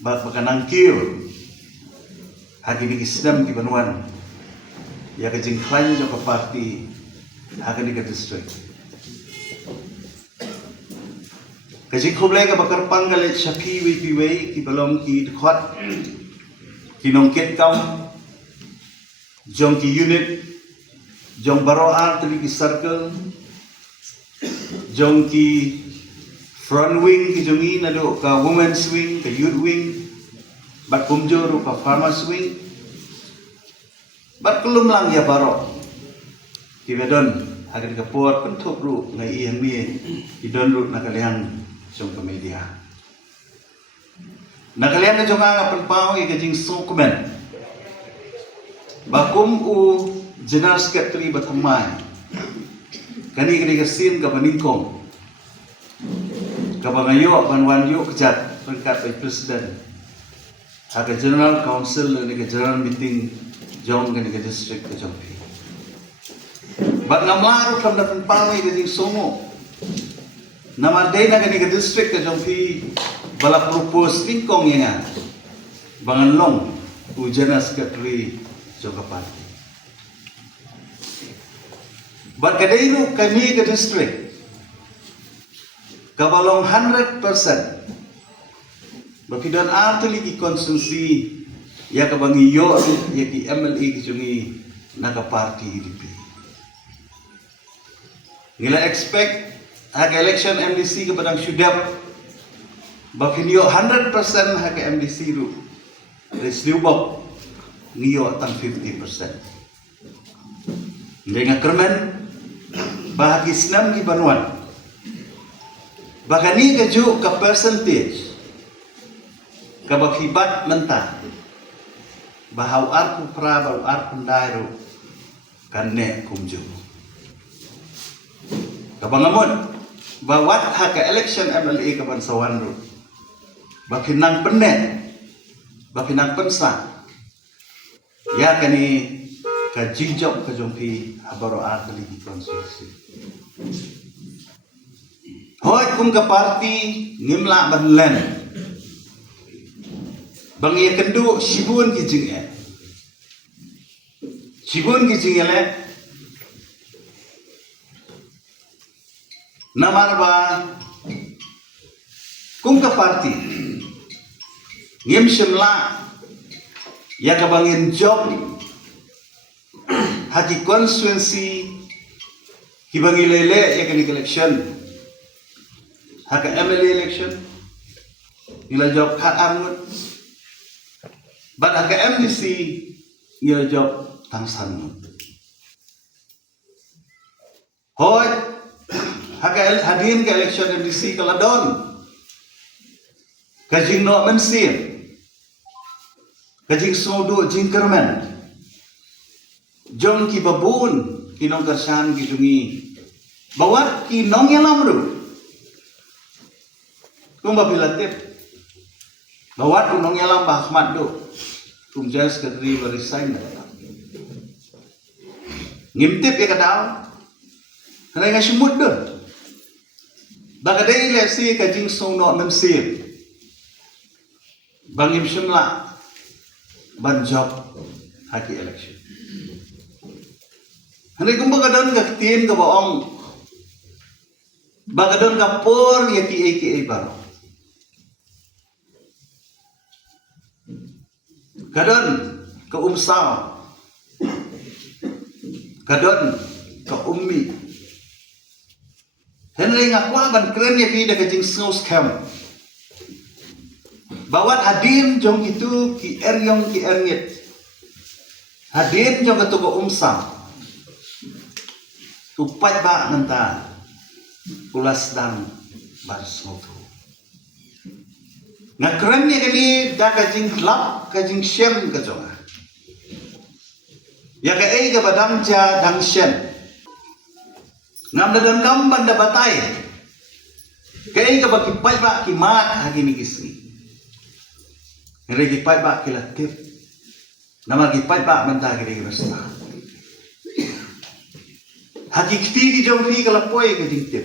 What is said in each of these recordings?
bakanangkir hagi ni Islam di Banuan ya kajing klaim jangka parti hagi ni ke district kajing kublai ka bakar panggalit Shafi wipiway ki balong ki dekhot ki nongket kaum jong ki unit jong baro'ar tuli ki circle jong ki front wing ki jongi nado ka women's wing ka youth wing bat kumjor ka farmers wing bat kulum lang ya baro ki bedon agar ka por pentuk ru ngai iang mi ki don ru nakaliang jong ka media nakaliang na jong nga penpao i kajing dokumen bakum u general secretary bathamai kani ka sin ka paningkong kabangayo Banuan yo kejat berkat by Presiden aga General Council ni ke General Meeting jong ke district ke Jampi bat ngamaru kam dapat pangay ke somo nama day na ke district ke Jampi bala propose tingkong yang bangan long u General Secretary jong parti bat kadairu kami ke district kabalong 100% bapidan artuli ki konsumsi ya kabangi yo ya ki MLA ki jungi naka party IDP ngila expect hak election MDC ke padang syudap bapinyo 100% hak MDC ru resliubok niyo tang 50% ndenga kermen bahagi senam ki Banuan bahkan ni keju ke percentage ke bakibat mentah bahau arpu pra bahau arpu dairu kanne kumju kabangamun bawat hak election MLA ke Bansawan ru bakinang penne bakinang pensa ya kani ka jingjok ka jongpi habaro artali di konsulsi hoy kum ka parti ngimla banlen bang ye kendu sibun ki jinge le namar ba kum ka parti ngim shimla ya ka bangin job haki constituency ki bangi lele ya kani election hak MLA election nila job hak amut but hak MDC nila job tangsan hoy hak hadin ke election MDC kaladon kajing no mensin kajing sodo jing kermen jong ki babun kinong kersan ki jungi bawat ki nong yalam ru kung babilatip bawat unong yalam Ahmad do kung jas kadri barisain na ngimtip ya kadal kanay nga simut do baka day lesi kajing sono mensir bangim simla banjob haki election kanay kung baka doon kaktiin ka baong baka doon ka por yaki AKA baro kadon ke umsaw kadon ke ummi henry ngakwa ban keren ya ki daga jing snows camp bawat hadim jong itu ki eryong ki erngit hadim jong ketu ke umsaw tupat ba nanta ulas dan baris ngotu na keren ni kali da kajing lap kajing shem kajonga ya ka ei ka badam cha dang shem ngam da dan kam banda batai ka ei ka baki pai ba ki mat hagi ni kisni regi pai ba ki latip nama ki pai ba manta ki regi rasta hagi kiti ki jong fi ka lapoi ka jing tip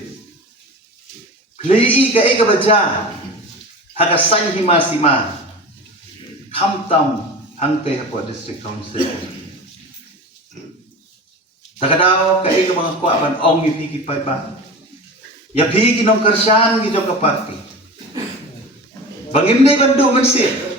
klei ka ei ka baja haka san hima sima kamtam hangtay ako district council. Takadaw kay mga kuaban ong ipikipay pa. Yapi ginong karsyan gidong ka party. Bangim na bandu man siya.